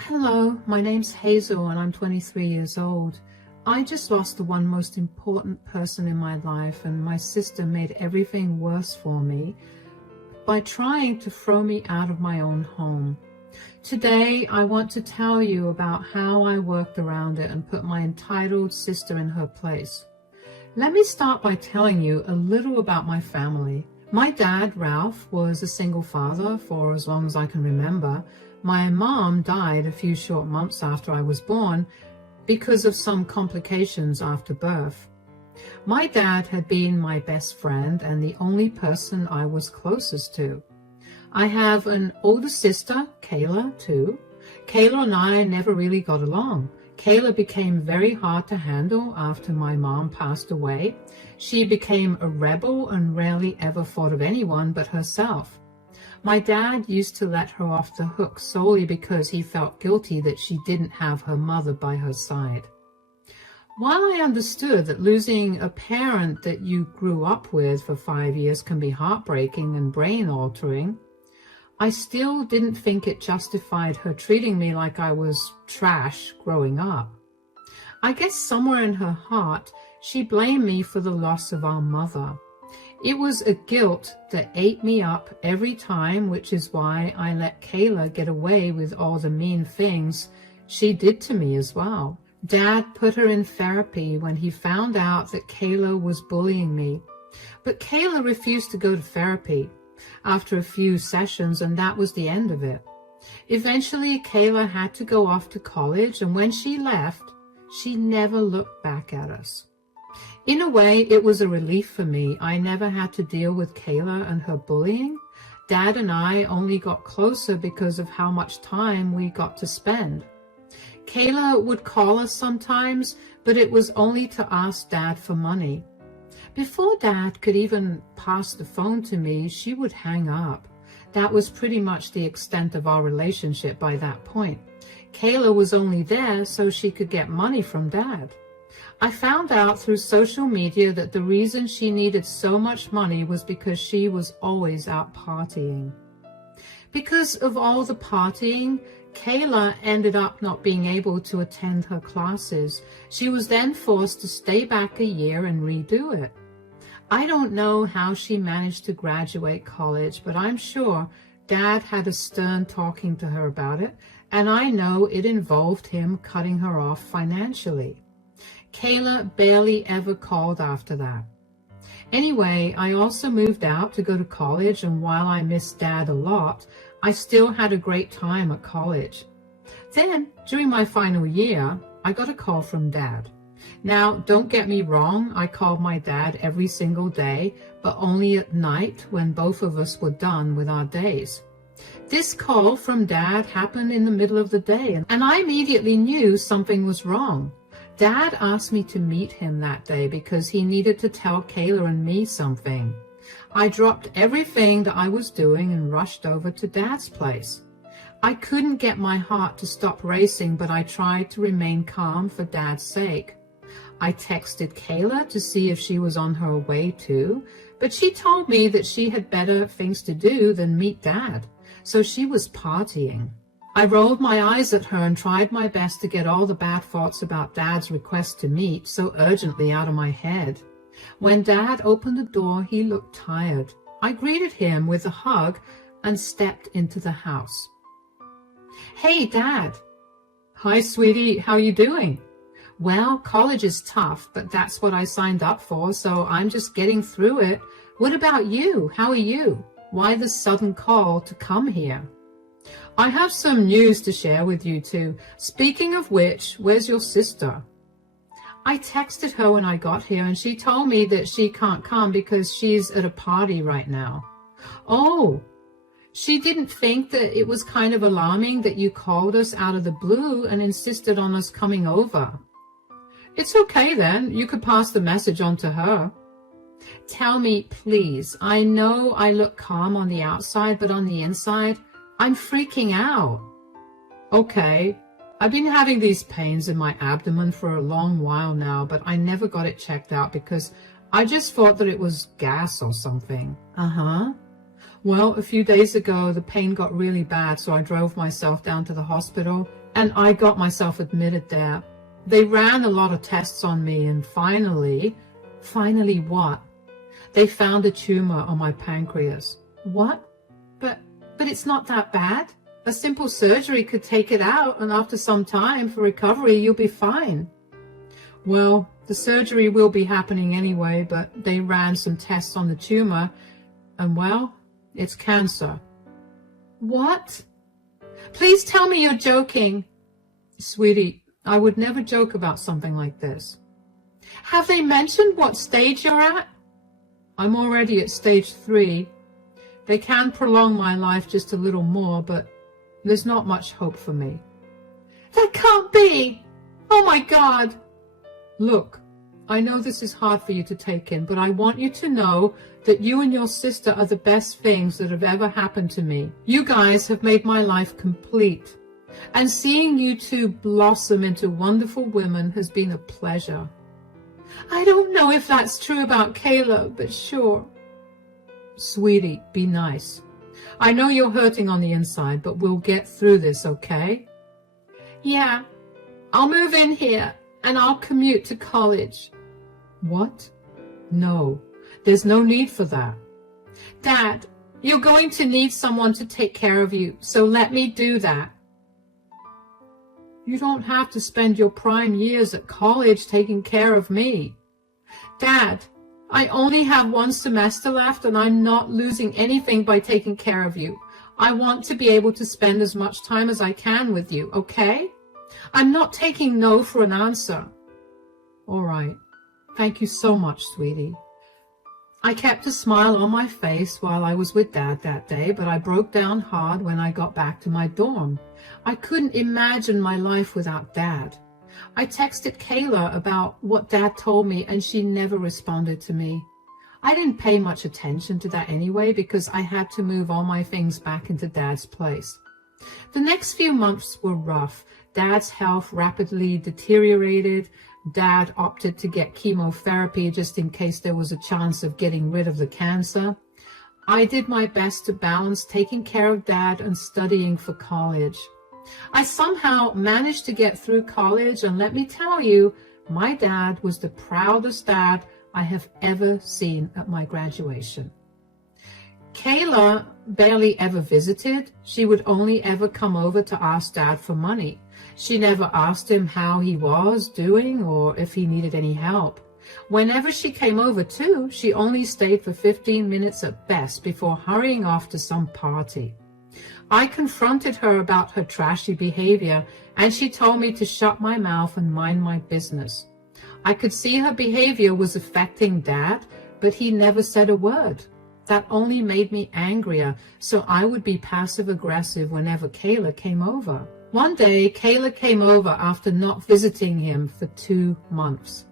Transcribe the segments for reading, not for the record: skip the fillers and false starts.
Hello, my name's Hazel and I'm 23 years old. I just lost the one most important person in my life, and my sister made everything worse for me by trying to throw me out of my own home. Today, I want to tell you about how I worked around it and put my entitled sister in her place. Let me start by telling you a little about my family. My dad, Ralph, was a single father for as long as I can remember. My mom died a few short months after I was born because of some complications after birth. My dad had been my best friend and the only person I was closest to. I have an older sister, Kayla, too. Kayla and I never really got along. Kayla became very hard to handle after my mom passed away. She became a rebel and rarely ever thought of anyone but herself. My dad used to let her off the hook solely because he felt guilty that she didn't have her mother by her side. While I understood that losing a parent that you grew up with for 5 years can be heartbreaking and brain-altering, I still didn't think it justified her treating me like I was trash growing up. I guess somewhere in her heart, she blamed me for the loss of our mother. It was a guilt that ate me up every time, which is why I let Kayla get away with all the mean things she did to me as well. Dad put her in therapy when he found out that Kayla was bullying me. But Kayla refused to go to therapy after a few sessions, and that was the end of it. Eventually, Kayla had to go off to college, and when she left, she never looked back at us. In a way, it was a relief for me. I never had to deal with Kayla and her bullying. Dad and I only got closer because of how much time we got to spend. Kayla would call us sometimes, but it was only to ask Dad for money. Before Dad could even pass the phone to me, she would hang up. That was pretty much the extent of our relationship by that point. Kayla was only there so she could get money from Dad. I found out through social media that the reason she needed so much money was because she was always out partying. Because of all the partying, Kayla ended up not being able to attend her classes. She was then forced to stay back a year and redo it. I don't know how she managed to graduate college, but I'm sure Dad had a stern talking to her about it, and I know it involved him cutting her off financially. Kayla barely ever called after that. Anyway, I also moved out to go to college, and while I missed Dad a lot, I still had a great time at college. Then, during my final year, I got a call from Dad. Now, don't get me wrong, I called my dad every single day, but only at night when both of us were done with our days. This call from Dad happened in the middle of the day, and I immediately knew something was wrong. Dad asked me to meet him that day because he needed to tell Kayla and me something. I dropped everything that I was doing and rushed over to Dad's place. I couldn't get my heart to stop racing, but I tried to remain calm for Dad's sake. I texted Kayla to see if she was on her way too, but she told me that she had better things to do than meet Dad, so she was partying. I rolled my eyes at her and tried my best to get all the bad thoughts about Dad's request to meet so urgently out of my head. When Dad opened the door, he looked tired. I greeted him with a hug and stepped into the house. "Hey, Dad." "Hi, sweetie. How you doing?" "Well, college is tough, but that's what I signed up for, so I'm just getting through it. What about you? How are you? Why the sudden call to come here?" "I have some news to share with you too. Speaking of which, where's your sister?" "I texted her when I got here, and she told me that she can't come because she's at a party right now." "Oh, she didn't think that it was kind of alarming that you called us out of the blue and insisted on us coming over." "It's okay then. You could pass the message on to her." "Tell me, please. I know I look calm on the outside, but on the inside, I'm freaking out." "Okay. I've been having these pains in my abdomen for a long while now, but I never got it checked out because I just thought that it was gas or something." "Uh-huh. Well, a few days ago, the pain got really bad, so I drove myself down to the hospital, and I got myself admitted there. They ran a lot of tests on me, and finally what? They found a tumor on my pancreas. What? But it's not that bad. A simple surgery could take it out, and after some time for recovery, you'll be fine. Well, the surgery will be happening anyway, but they ran some tests on the tumor, and well, it's cancer. What? Please tell me you're joking. Sweetie, I would never joke about something like this. Have they mentioned what stage you're at? I'm already at stage 3. They can prolong my life just a little more, but there's not much hope for me. That can't be! Oh my God! Look, I know this is hard for you to take in, but I want you to know that you and your sister are the best things that have ever happened to me. You guys have made my life complete, and seeing you two blossom into wonderful women has been a pleasure. I don't know if that's true about Kayla, but sure. Sweetie, be nice. I know you're hurting on the inside, but we'll get through this, okay? Yeah, I'll move in here, and I'll commute to college. What? No, there's no need for that. Dad, you're going to need someone to take care of you, so let me do that. You don't have to spend your prime years at college taking care of me. Dad, I only have 1 semester left, and I'm not losing anything by taking care of you. I want to be able to spend as much time as I can with you, okay? I'm not taking no for an answer. All right. Thank you so much, sweetie. I kept a smile on my face while I was with Dad that day, but I broke down hard when I got back to my dorm. I couldn't imagine my life without Dad. I texted Kayla about what Dad told me, and she never responded to me. I didn't pay much attention to that anyway because I had to move all my things back into Dad's place. The next few months were rough. Dad's health rapidly deteriorated. Dad opted to get chemotherapy just in case there was a chance of getting rid of the cancer. I did my best to balance taking care of Dad and studying for college. I somehow managed to get through college, and let me tell you, my dad was the proudest dad I have ever seen at my graduation. Kayla barely ever visited. She would only ever come over to ask Dad for money. She never asked him how he was doing or if he needed any help. Whenever she came over too, she only stayed for 15 minutes at best before hurrying off to some party. I confronted her about her trashy behavior, and she told me to shut my mouth and mind my business. I could see her behavior was affecting Dad, but he never said a word. That only made me angrier, so I would be passive-aggressive whenever Kayla came over. One day, Kayla came over after not visiting him for 2 months.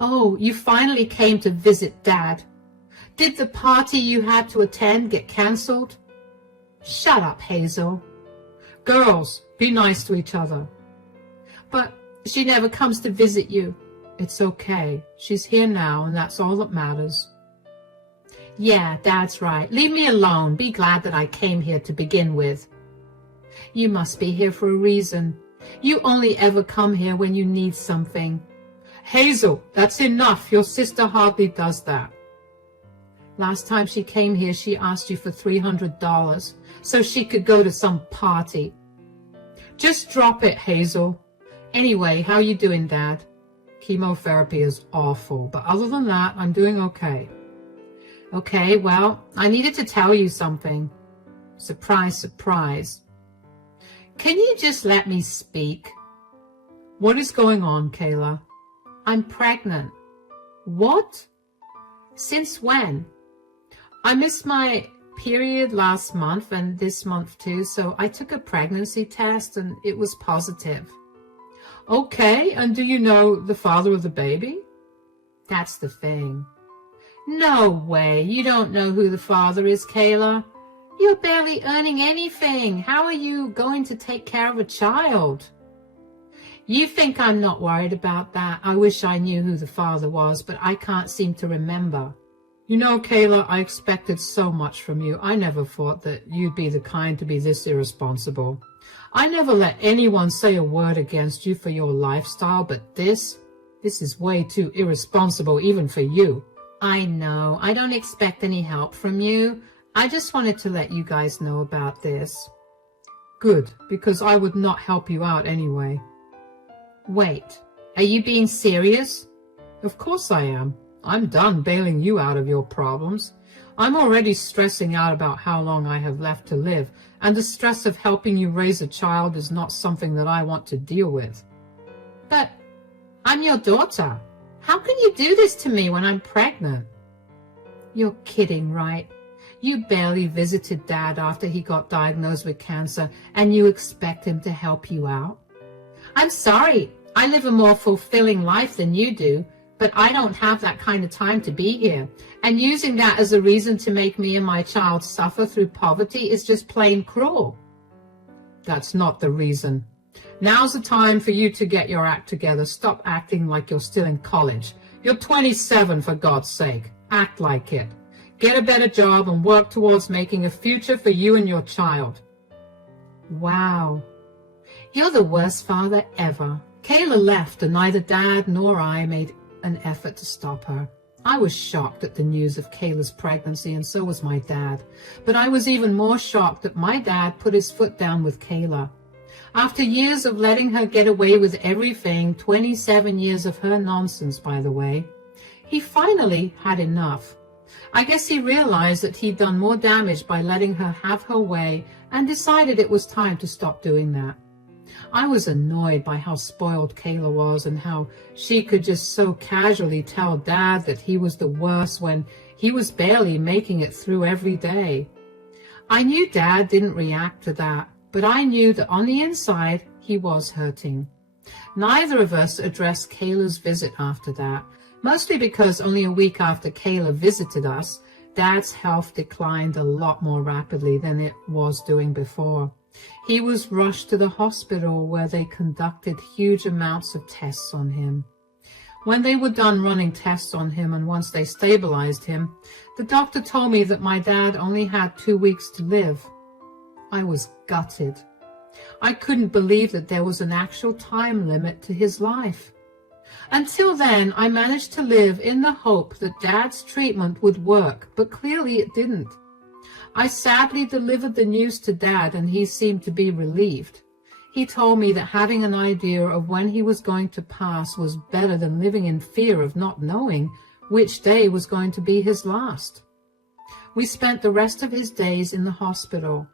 Oh, you finally came to visit Dad. Did the party you had to attend get cancelled? Shut up, Hazel. Girls, be nice to each other. But she never comes to visit you. It's okay. She's here now, and that's all that matters. Yeah, Dad's right. Leave me alone. Be glad that I came here to begin with. You must be here for a reason. You only ever come here when you need something. Hazel, that's enough. Your sister hardly does that. Last time she came here, she asked you for $300 so she could go to some party. Just drop it, Hazel. Anyway, how you doing, Dad? Chemotherapy is awful, but other than that, I'm doing okay. Okay, well, I needed to tell you something. Surprise, surprise. Can you just let me speak? What is going on, Kayla? I'm pregnant. What? Since when? I missed my period last month and this month too, so I took a pregnancy test and it was positive. Okay, and do you know the father of the baby? That's the thing. No way, you don't know who the father is, Kayla. You're barely earning anything. How are you going to take care of a child? You think I'm not worried about that? I wish I knew who the father was, but I can't seem to remember. You know, Kayla, I expected so much from you. I never thought that you'd be the kind to be this irresponsible. I never let anyone say a word against you for your lifestyle, but this is way too irresponsible even for you. I know. I don't expect any help from you. I just wanted to let you guys know about this. Good, because I would not help you out anyway. Wait, are you being serious? Of course I am. I'm done bailing you out of your problems. I'm already stressing out about how long I have left to live, and the stress of helping you raise a child is not something that I want to deal with. But I'm your daughter. How can you do this to me when I'm pregnant? You're kidding, right? You barely visited Dad after he got diagnosed with cancer, and you expect him to help you out? I'm sorry. I live a more fulfilling life than you do, but I don't have that kind of time to be here. And using that as a reason to make me and my child suffer through poverty is just plain cruel. That's not the reason. Now's the time for you to get your act together. Stop acting like you're still in college. You're 27, for God's sake. Act like it. Get a better job and work towards making a future for you and your child. Wow. You're the worst father ever. Kayla left, and neither Dad nor I made an effort to stop her. I was shocked at the news of Kayla's pregnancy, and so was my dad. But I was even more shocked that my dad put his foot down with Kayla. After years of letting her get away with everything, 27 years of her nonsense, by the way, he finally had enough. I guess he realized that he'd done more damage by letting her have her way and decided it was time to stop doing that. I was annoyed by how spoiled Kayla was and how she could just so casually tell Dad that he was the worst when he was barely making it through every day. I knew Dad didn't react to that, but I knew that on the inside he was hurting. Neither of us addressed Kayla's visit after that, mostly because only a week after Kayla visited us, Dad's health declined a lot more rapidly than it was doing before. He was rushed to the hospital where they conducted huge amounts of tests on him. When they were done running tests on him and once they stabilized him, the doctor told me that my dad only had 2 weeks to live. I was gutted. I couldn't believe that there was an actual time limit to his life. Until then, I managed to live in the hope that Dad's treatment would work, but clearly it didn't. I sadly delivered the news to Dad, and he seemed to be relieved. He told me that having an idea of when he was going to pass was better than living in fear of not knowing which day was going to be his last. We spent the rest of his days in the hospital.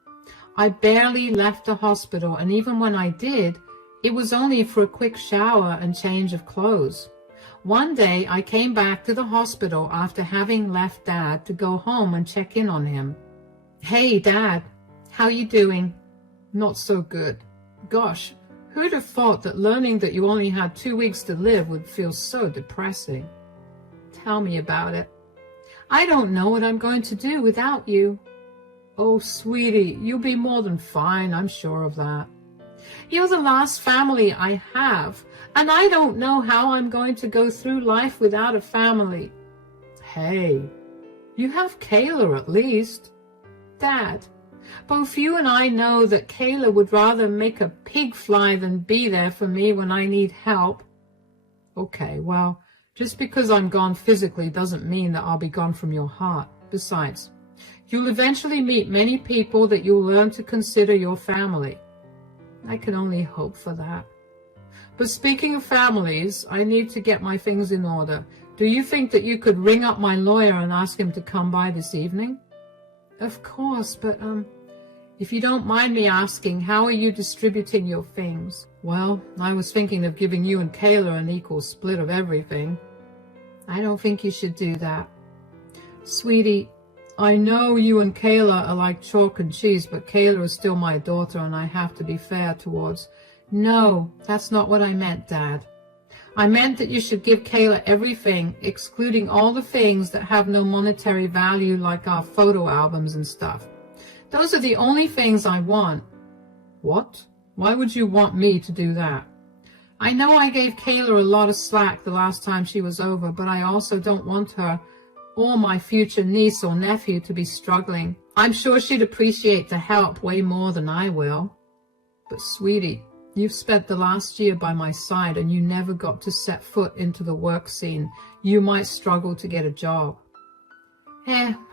I barely left the hospital, and even when I did, it was only for a quick shower and change of clothes. One day, I came back to the hospital after having left Dad to go home and check in on him. Hey, Dad, how you doing? Not so good. Gosh, who'd have thought that learning that you only had 2 weeks to live would feel so depressing? Tell me about it. I don't know what I'm going to do without you. Oh, sweetie, you'll be more than fine, I'm sure of that. You're the last family I have, and I don't know how I'm going to go through life without a family. Hey, you have Kayla at least. Dad, both you and I know that Kayla would rather make a pig fly than be there for me when I need help. Okay, well, just because I'm gone physically doesn't mean that I'll be gone from your heart. Besides, you'll eventually meet many people that you'll learn to consider your family. I can only hope for that. But speaking of families, I need to get my things in order. Do you think that you could ring up my lawyer and ask him to come by this evening? Of course, but if you don't mind me asking, how are you distributing your things? Well, I was thinking of giving you and Kayla an equal split of everything. I don't think you should do that. Sweetie, I know you and Kayla are like chalk and cheese, but Kayla is still my daughter and I have to be fair towards... No, that's not what I meant, Dad. I meant that you should give Kayla everything, excluding all the things that have no monetary value like our photo albums and stuff. Those are the only things I want. What? Why would you want me to do that? I know I gave Kayla a lot of slack the last time she was over, but I also don't want her or my future niece or nephew to be struggling. I'm sure she'd appreciate the help way more than I will. But sweetie, you've spent the last year by my side and you never got to set foot into the work scene. You might struggle to get a job.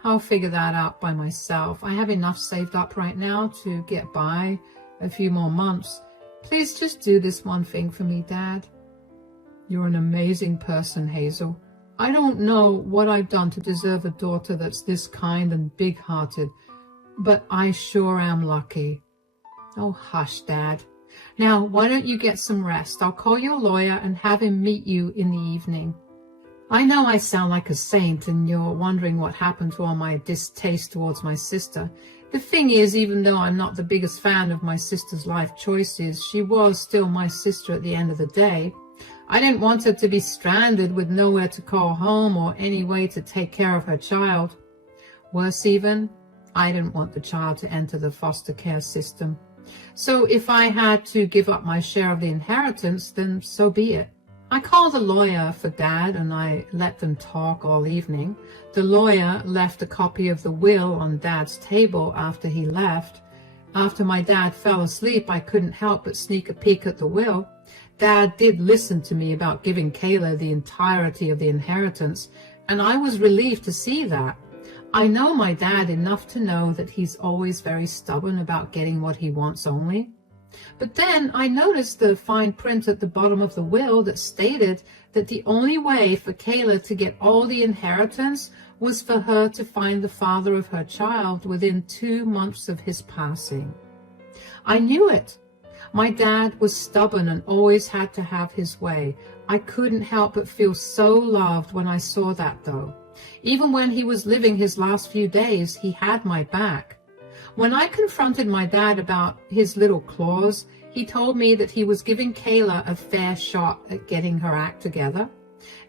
I'll figure that out by myself. I have enough saved up right now to get by a few more months. Please just do this one thing for me, Dad. You're an amazing person, Hazel. I don't know what I've done to deserve a daughter that's this kind and big-hearted, but I sure am lucky. Oh, hush, Dad. Now, why don't you get some rest? I'll call your lawyer and have him meet you in the evening. I know I sound like a saint and you're wondering what happened to all my distaste towards my sister. The thing is, even though I'm not the biggest fan of my sister's life choices, she was still my sister at the end of the day. I didn't want her to be stranded with nowhere to call home or any way to take care of her child. Worse even, I didn't want the child to enter the foster care system. So if I had to give up my share of the inheritance, then so be it. I called the lawyer for Dad and I let them talk all evening. The lawyer left a copy of the will on Dad's table after he left. After my dad fell asleep, I couldn't help but sneak a peek at the will. Dad did listen to me about giving Kayla the entirety of the inheritance, and I was relieved to see that. I know my dad enough to know that he's always very stubborn about getting what he wants only. But then I noticed the fine print at the bottom of the will that stated that the only way for Kayla to get all the inheritance was for her to find the father of her child within 2 months of his passing. I knew it. My dad was stubborn and always had to have his way. I couldn't help but feel so loved when I saw that, though. Even when he was living his last few days, he had my back. When I confronted my dad about his little clause, he told me that he was giving Kayla a fair shot at getting her act together.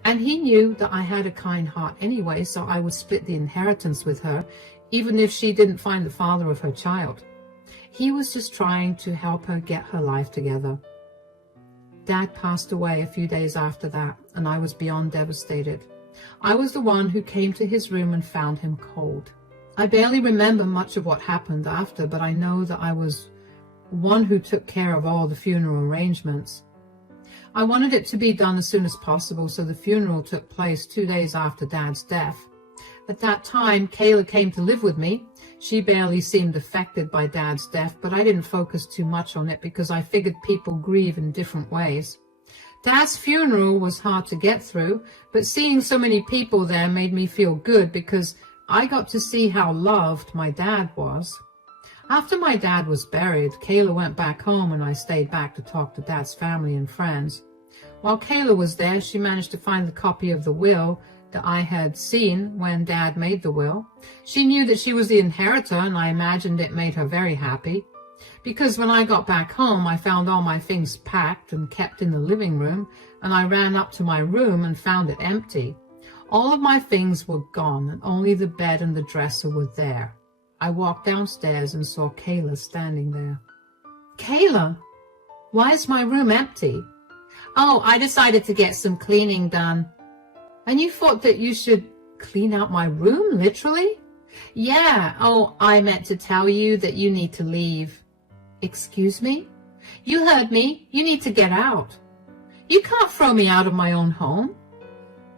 And he knew that I had a kind heart anyway, so I would split the inheritance with her, even if she didn't find the father of her child. He was just trying to help her get her life together. Dad passed away a few days after that, and I was beyond devastated. I was the one who came to his room and found him cold. I barely remember much of what happened after, but I know that I was one who took care of all the funeral arrangements. I wanted it to be done as soon as possible, so the funeral took place 2 days after Dad's death. At that time, Kayla came to live with me. She barely seemed affected by Dad's death, but I didn't focus too much on it because I figured people grieve in different ways. Dad's funeral was hard to get through, but seeing so many people there made me feel good because I got to see how loved my dad was. After my dad was buried, Kayla went back home and I stayed back to talk to Dad's family and friends. While Kayla was there, she managed to find the copy of the will that I had seen when Dad made the will. She knew that she was the inheritor, and I imagined it made her very happy. Because when I got back home, I found all my things packed and kept in the living room, and I ran up to my room and found it empty. All of my things were gone, and only the bed and the dresser were there. I walked downstairs and saw Kayla standing there. Kayla, why is my room empty? Oh, I decided to get some cleaning done. And you thought that you should clean out my room, literally? Yeah, oh, I meant to tell you that you need to leave. Excuse me? You heard me. You need to get out. You can't throw me out of my own home.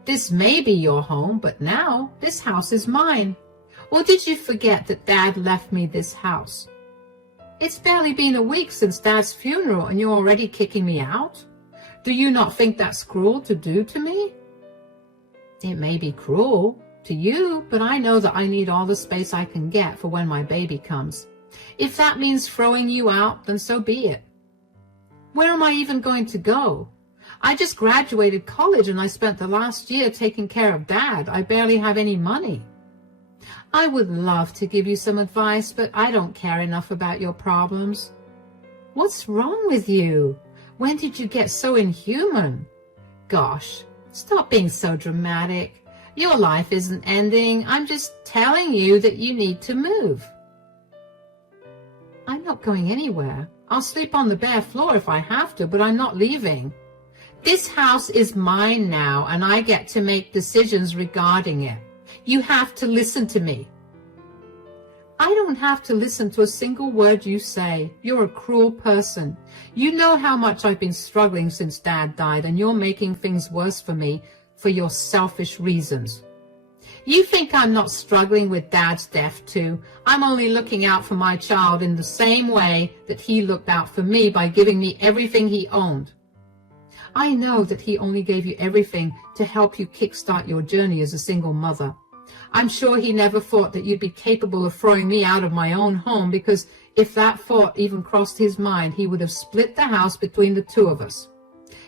This may be your home, but now this house is mine. Or did you forget that Dad left me this house? It's barely been a week since Dad's funeral and you're already kicking me out? Do you not think that's cruel to do to me? It may be cruel to you, but I know that I need all the space I can get for when my baby comes. If that means throwing you out, then so be it. Where am I even going to go? I just graduated college and I spent the last year taking care of Dad. I barely have any money. I would love to give you some advice, but I don't care enough about your problems. What's wrong with you? When did you get so inhuman? Gosh, stop being so dramatic. Your life isn't ending. I'm just telling you that you need to move. I'm not going anywhere. I'll sleep on the bare floor if I have to, but I'm not leaving. This house is mine now, and I get to make decisions regarding it. You have to listen to me. I don't have to listen to a single word you say. You're a cruel person. You know how much I've been struggling since Dad died, and you're making things worse for me for your selfish reasons. You think I'm not struggling with Dad's death too? I'm only looking out for my child in the same way that he looked out for me by giving me everything he owned. I know that he only gave you everything to help you kickstart your journey as a single mother. I'm sure he never thought that you'd be capable of throwing me out of my own home, because if that thought even crossed his mind, he would have split the house between the two of us.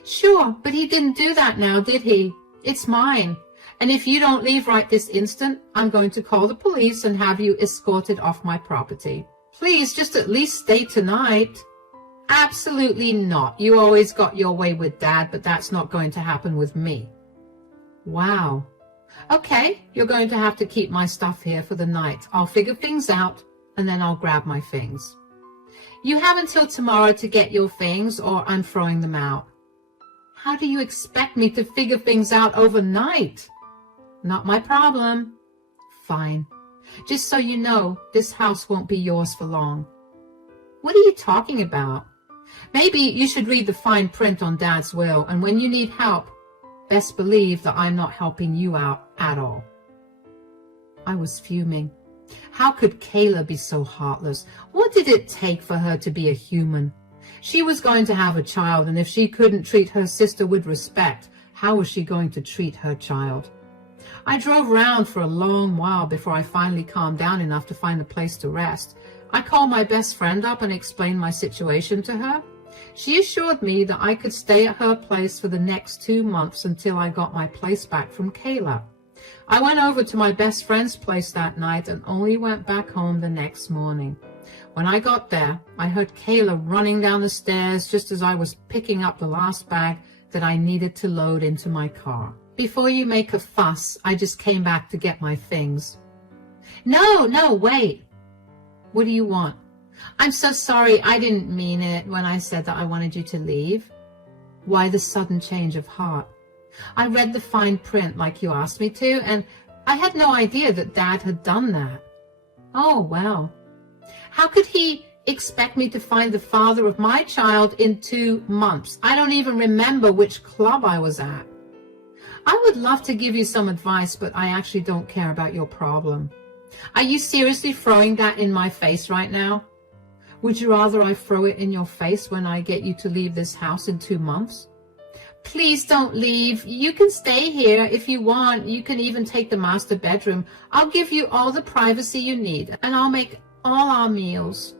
Sure, but he didn't do that now, did he? It's mine. And if you don't leave right this instant, I'm going to call the police and have you escorted off my property. Please, just at least stay tonight. Absolutely not. You always got your way with Dad, but that's not going to happen with me. Wow. Okay, you're going to have to keep my stuff here for the night. I'll figure things out, and then I'll grab my things. You have until tomorrow to get your things, or I'm throwing them out. How do you expect me to figure things out overnight? Not my problem. Fine. Just so you know, this house won't be yours for long. What are you talking about? Maybe you should read the fine print on Dad's will, and when you need help, best believe that I'm not helping you out at all. I was fuming. How could Kayla be so heartless? What did it take for her to be a human? She was going to have a child, and if she couldn't treat her sister with respect, how was she going to treat her child? I drove around for a long while before I finally calmed down enough to find a place to rest. I called my best friend up and explained my situation to her. She assured me that I could stay at her place for the next 2 months until I got my place back from Kayla. I went over to my best friend's place that night and only went back home the next morning. When I got there, I heard Kayla running down the stairs just as I was picking up the last bag that I needed to load into my car. Before you make a fuss, I just came back to get my things. No, wait. What do you want? I'm so sorry, I didn't mean it when I said that I wanted you to leave. Why the sudden change of heart? I read the fine print like you asked me to, and I had no idea that Dad had done that. Oh, well. How could he expect me to find the father of my child in 2 months? I don't even remember which club I was at. I would love to give you some advice, but I actually don't care about your problem. Are you seriously throwing that in my face right now? Would you rather I throw it in your face when I get you to leave this house in 2 months? Please don't leave. You can stay here if you want. You can even take the master bedroom. I'll give you all the privacy you need, and I'll make all our meals.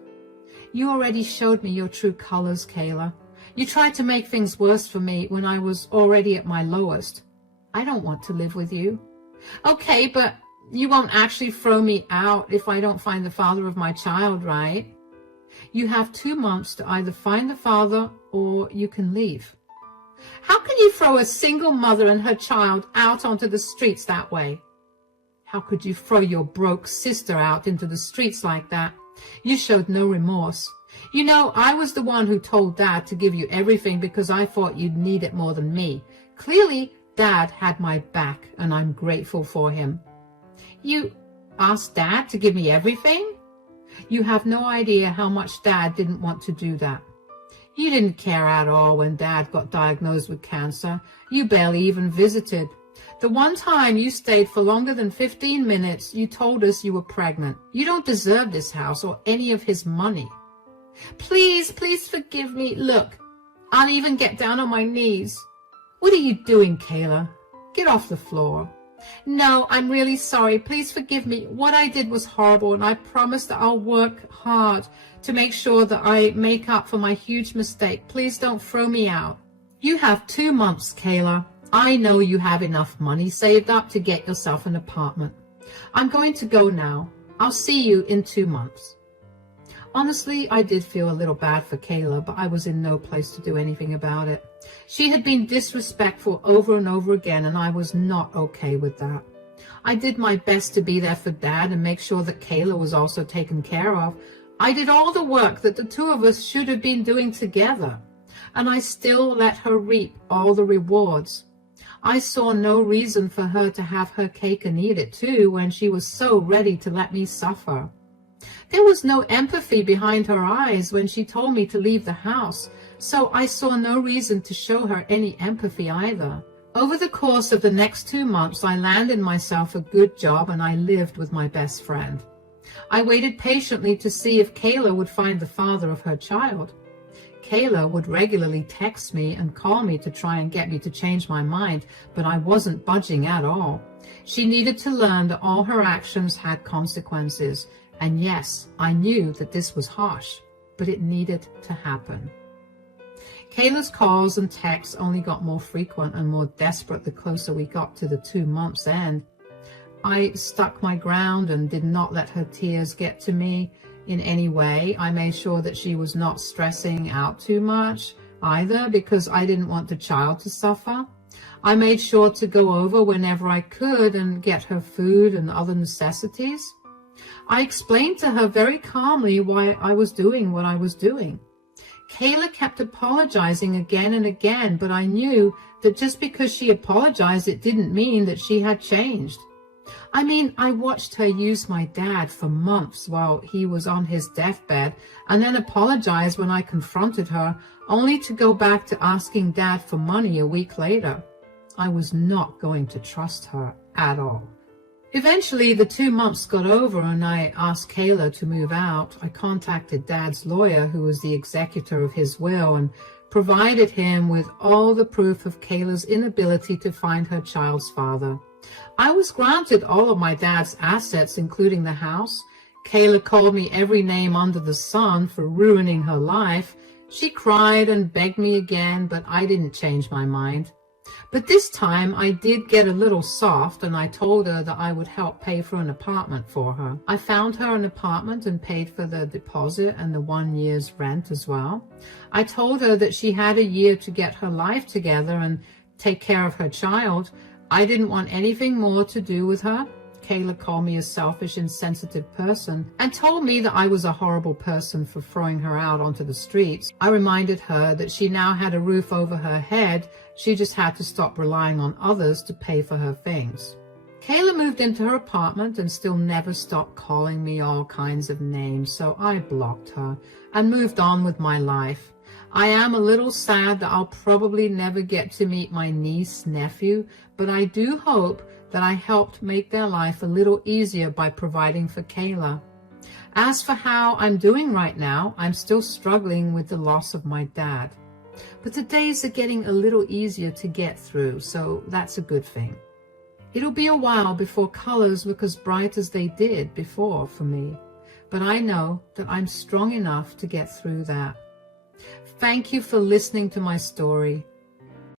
You already showed me your true colors, Kayla. You tried to make things worse for me when I was already at my lowest. I don't want to live with you. Okay, but you won't actually throw me out if I don't find the father of my child, right? You have 2 months to either find the father or you can leave. How can you throw a single mother and her child out onto the streets that way? How could you throw your broke sister out into the streets like that? You showed no remorse. You know, I was the one who told Dad to give you everything because I thought you'd need it more than me. Clearly, Dad had my back, and I'm grateful for him. You asked Dad to give me everything? You have no idea how much Dad didn't want to do that. You didn't care at all when Dad got diagnosed with cancer. You barely even visited. The one time you stayed for longer than 15 minutes, you told us you were pregnant. You don't deserve this house or any of his money. Please forgive me. Look, I'll even get down on my knees. What are you doing, Kayla? Get off the floor. No, I'm really sorry. Please forgive me. What I did was horrible, and I promise that I'll work hard to make sure that I make up for my huge mistake. Please don't throw me out. You have 2 months, Kayla. I know you have enough money saved up to get yourself an apartment. I'm going to go now. I'll see you in 2 months. Honestly, I did feel a little bad for Kayla, but I was in no place to do anything about it. She had been disrespectful over and over again, and I was not okay with that. I did my best to be there for Dad and make sure that Kayla was also taken care of. I did all the work that the two of us should have been doing together, and I still let her reap all the rewards. I saw no reason for her to have her cake and eat it too when she was so ready to let me suffer. There was no empathy behind her eyes when she told me to leave the house, so I saw no reason to show her any empathy either. Over the course of the next 2 months, I landed myself a good job and I lived with my best friend. I waited patiently to see if Kayla would find the father of her child. Kayla would regularly text me and call me to try and get me to change my mind, but I wasn't budging at all. She needed to learn that all her actions had consequences. And yes, I knew that this was harsh, but it needed to happen. Kayla's calls and texts only got more frequent and more desperate the closer we got to the 2 months end. I stuck my ground and did not let her tears get to me in any way. I made sure that she was not stressing out too much either, because I didn't want the child to suffer. I made sure to go over whenever I could and get her food and other necessities. I explained to her very calmly why I was doing what I was doing. Kayla kept apologizing again and again, but I knew that just because she apologized, it didn't mean that she had changed. I mean, I watched her use my dad for months while he was on his deathbed, and then apologize when I confronted her, only to go back to asking Dad for money a week later. I was not going to trust her at all. Eventually, the 2 months got over and I asked Kayla to move out. I contacted Dad's lawyer, who was the executor of his will, and provided him with all the proof of Kayla's inability to find her child's father. I was granted all of my dad's assets, including the house. Kayla called me every name under the sun for ruining her life. She cried and begged me again, but I didn't change my mind. But this time I did get a little soft, and I told her that I would help pay for an apartment for her. I found her an apartment and paid for the deposit and the 1 year's rent as well. I told her that she had a year to get her life together and take care of her child. I didn't want anything more to do with her. Kayla called me a selfish, insensitive person and told me that I was a horrible person for throwing her out onto the streets. I reminded her that she now had a roof over her head. She just had to stop relying on others to pay for her things. Kayla moved into her apartment and still never stopped calling me all kinds of names, so I blocked her and moved on with my life. I am a little sad that I'll probably never get to meet my niece, nephew, but I do hope that I helped make their life a little easier by providing for Kayla. As for how I'm doing right now, I'm still struggling with the loss of my dad. But the days are getting a little easier to get through, so that's a good thing. It'll be a while before colors look as bright as they did before for me, but I know that I'm strong enough to get through that. Thank you for listening to my story.